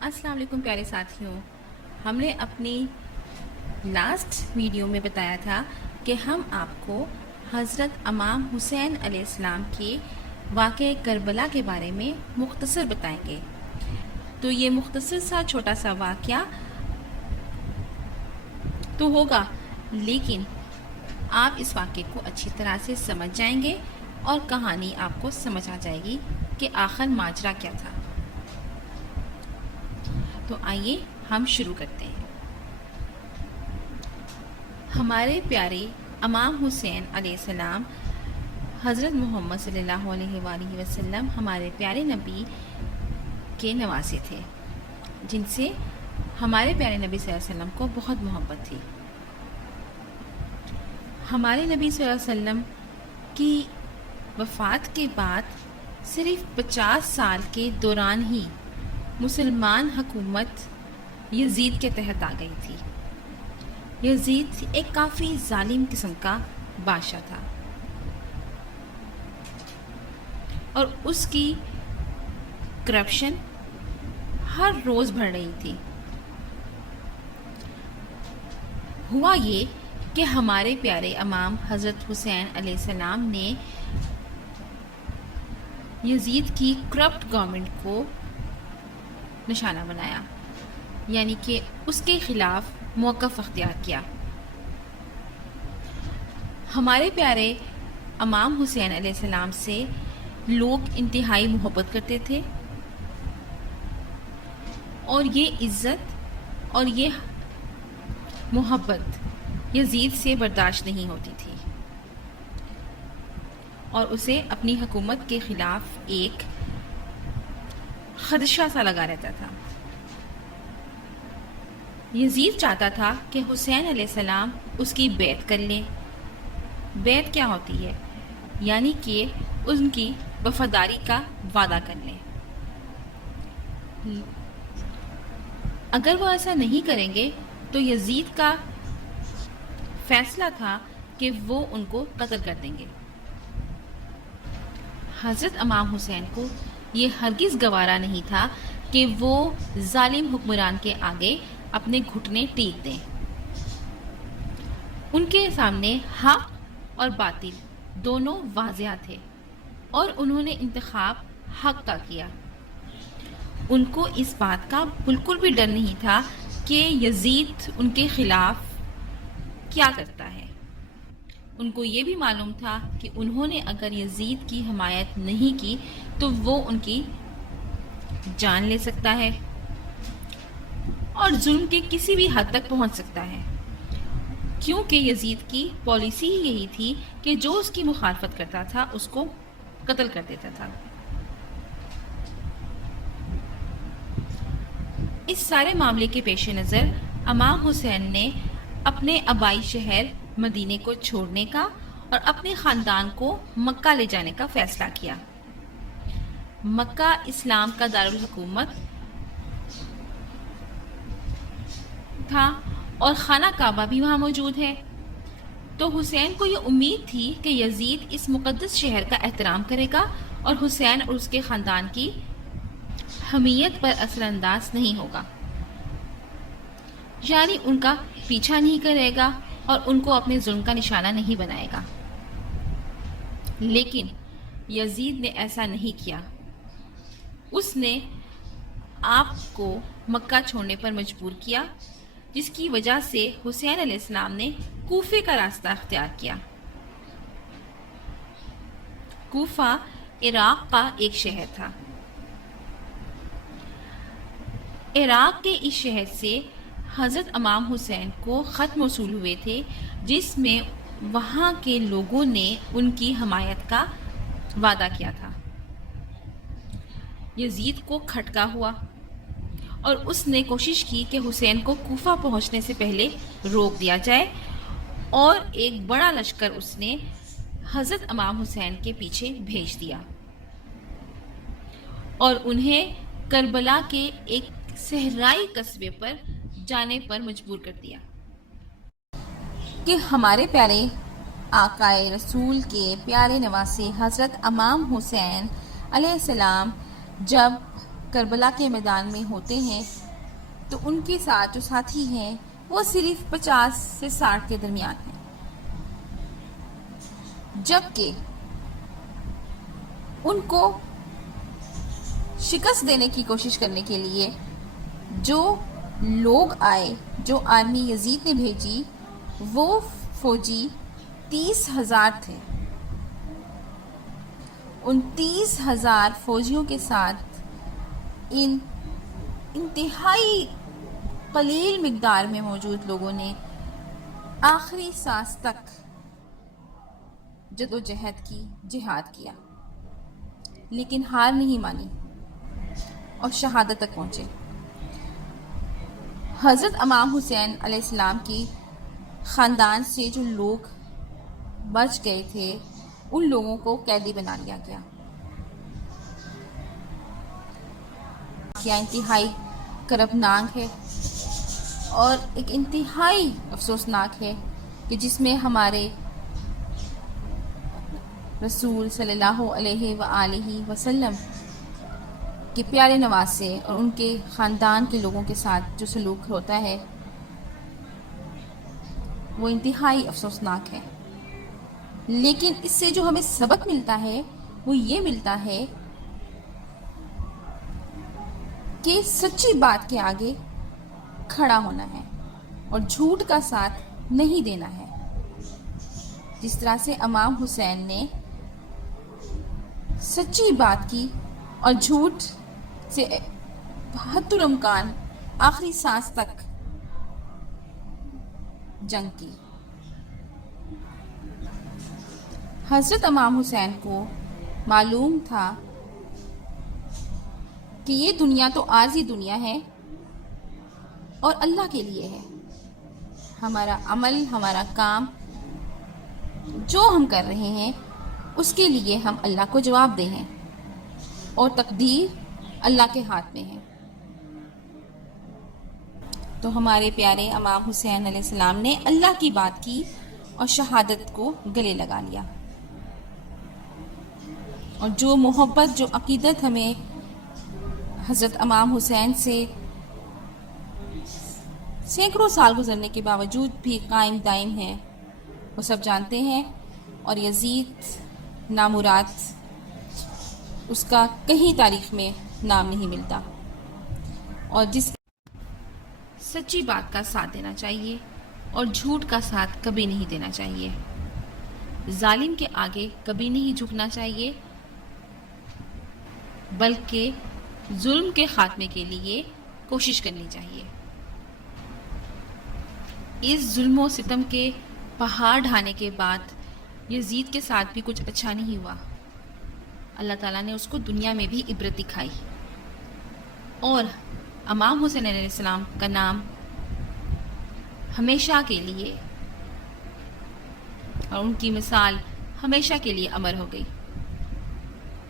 السلام علیکم پیارے ساتھیوں، ہم نے اپنی لاسٹ ویڈیو میں بتایا تھا کہ ہم آپ کو حضرت امام حسین علیہ السلام کے واقعہ کربلا کے بارے میں مختصر بتائیں گے۔ تو یہ مختصر سا چھوٹا سا واقعہ تو ہوگا، لیکن آپ اس واقعے کو اچھی طرح سے سمجھ جائیں گے اور کہانی آپ کو سمجھ آ جائے گی کہ آخر ماجرا کیا تھا۔ تو آئیے ہم شروع کرتے ہیں۔ ہمارے پیارے امام حسین علیہ السلام حضرت محمد صلی اللہ علیہ وآلہ وسلم ہمارے پیارے نبی کے نواسے تھے، جن سے ہمارے پیارے نبی صلی اللہ علیہ وسلم کو بہت محبت تھی۔ ہمارے نبی صلی اللہ علیہ وسلم کی وفات کے بعد صرف 50 سال کے دوران ہی مسلمان حکومت یزید کے تحت آ گئی تھی۔ یزید ایک کافی ظالم قسم کا بادشاہ تھا اور اس کی کرپشن ہر روز بڑھ رہی تھی۔ ہوا یہ کہ ہمارے پیارے امام حضرت حسین علیہ السلام نے یزید کی کرپٹ گورنمنٹ کو نشانہ بنایا، یعنی کہ اس کے خلاف موقف اختیار کیا۔ ہمارے پیارے امام حسین علیہ السلام سے لوگ انتہائی محبت کرتے تھے اور یہ عزت اور یہ محبت یزید سے برداشت نہیں ہوتی تھی اور اسے اپنی حکومت کے خلاف ایک خدشہ سا لگا رہتا تھا۔ یزید چاہتا تھا کہ حسین علیہ السلام اس کی بیعت کر لیں۔ بیعت کیا ہوتی ہے؟ یعنی کہ ان کی وفاداری کا وعدہ کر لیں۔ اگر وہ ایسا نہیں کریں گے تو یزید کا فیصلہ تھا کہ وہ ان کو قتل کر دیں گے۔ حضرت امام حسین کو یہ ہرگز گوارا نہیں تھا کہ وہ ظالم حکمران کے آگے اپنے گھٹنے ٹیک دیں۔ ان کے سامنے حق اور باطل دونوں واضح تھے اور انہوں نے انتخاب حق کا کیا۔ ان کو اس بات کا بالکل بھی ڈر نہیں تھا کہ یزید ان کے خلاف کیا کرتا ہے۔ ان کو یہ بھی معلوم تھا کہ انہوں نے اگر یزید کی حمایت نہیں کی تو وہ ان کی جان لے سکتا ہے اور ظلم کے کسی بھی حد تک پہنچ سکتا ہے، کیونکہ یزید کی پالیسی ہی یہی تھی کہ جو اس کی مخالفت کرتا تھا اس کو قتل کر دیتا تھا۔ اس سارے معاملے کے پیش نظر امام حسین نے اپنے آبائی شہر مدینے کو چھوڑنے کا اور اپنے خاندان کو مکہ لے جانے کا فیصلہ کیا۔ مکہ اسلام کا دارالحکومت تھا اور خانہ کعبہ بھی وہاں موجود ہے، تو حسین کو یہ امید تھی کہ یزید اس مقدس شہر کا احترام کرے گا اور حسین اور اس کے خاندان کی حمیت پر اثر انداز نہیں ہوگا، یعنی ان کا پیچھا نہیں کرے گا اور ان کو اپنے ظلم کا نشانہ نہیں بنائے گا۔ لیکن یزید نے ایسا نہیں کیا۔ اس نے آپ کو مکہ چھوڑنے پر مجبور کیا، جس کی وجہ سے حسین علیہ السلام نے کوفے کا راستہ اختیار کیا۔ کوفہ عراق کا ایک شہر تھا۔ عراق کے اس شہر سے حضرت امام حسین کو خط موصول ہوئے تھے، جس میں وہاں کے لوگوں نے ان کی حمایت کا وعدہ کیا تھا۔ یزید کو کھٹکا ہوا اور اس نے کوشش کی کہ حسین کو کوفہ پہنچنے سے پہلے روک دیا جائے، اور ایک بڑا لشکر اس نے حضرت امام حسین کے پیچھے بھیج دیا اور انہیں کربلا کے ایک صحرائی قصبے پر جانے پر مجبور کر دیا کہ ہمارے پیارے آقائے رسول کے پیارے نواسے حضرت امام حسین علیہ السلام جب کربلا کے میدان میں ہوتے ہیں تو ان کے ساتھ جو ساتھی ہیں وہ صرف 50 سے 60 کے درمیان ہیں، جبکہ ان کو شکست دینے کی کوشش کرنے کے لیے جو لوگ آئے، جو آرمی یزید نے بھیجی، وہ فوجی 30,000 تھے۔ ان 30,000 فوجیوں کے ساتھ ان انتہائی قلیل مقدار میں موجود لوگوں نے آخری سانس تک جدوجہد کی، جہاد کیا، لیکن ہار نہیں مانی اور شہادت تک پہنچے۔ حضرت امام حسین علیہ السلام کی خاندان سے جو لوگ بچ گئے تھے ان لوگوں کو قیدی بنا لیا گیا۔ کیا انتہائی کربناک ہے اور ایک انتہائی افسوسناک ہے کہ جس میں ہمارے رسول صلی اللہ علیہ وآلہ وسلم کے پیارے نواسے اور ان کے خاندان کے لوگوں کے ساتھ جو سلوک ہوتا ہے وہ انتہائی افسوسناک ہے۔ لیکن اس سے جو ہمیں سبق ملتا ہے وہ یہ ملتا ہے کہ سچی بات کے آگے کھڑا ہونا ہے اور جھوٹ کا ساتھ نہیں دینا ہے۔ جس طرح سے امام حسین نے سچی بات کی اور جھوٹ سے بحت الامکان آخری سانس تک جنگ کی۔ حضرت امام حسین کو معلوم تھا کہ یہ دنیا تو عارضی دنیا ہے اور اللہ کے لیے ہے۔ ہمارا عمل، ہمارا کام جو ہم کر رہے ہیں اس کے لیے ہم اللہ کو جواب دیں ہیں اور تقدیر اللہ کے ہاتھ میں ہے۔ تو ہمارے پیارے امام حسین علیہ السلام نے اللہ کی بات کی اور شہادت کو گلے لگا لیا۔ اور جو محبت، جو عقیدت ہمیں حضرت امام حسین سے سینکڑوں سال گزرنے کے باوجود بھی قائم دائم ہے، وہ سب جانتے ہیں۔ اور یزید نامراد، اس کا کہیں تاریخ میں نام نہیں ملتا، اور جس سچی بات کا ساتھ دینا چاہیے اور جھوٹ کا ساتھ کبھی نہیں دینا چاہیے، ظالم کے آگے کبھی نہیں جھکنا چاہیے، بلکہ ظلم کے خاتمے کے لیے کوشش کرنی چاہیے۔ اس ظلم و ستم کے پہاڑ ڈھانے کے بعد یزید کے ساتھ بھی کچھ اچھا نہیں ہوا۔ اللہ تعالیٰ نے اس کو دنیا میں بھی عبرت دکھائی، اور امام حسین علیہ السلام کا نام ہمیشہ کے لیے اور ان کی مثال ہمیشہ کے لیے امر ہو گئی۔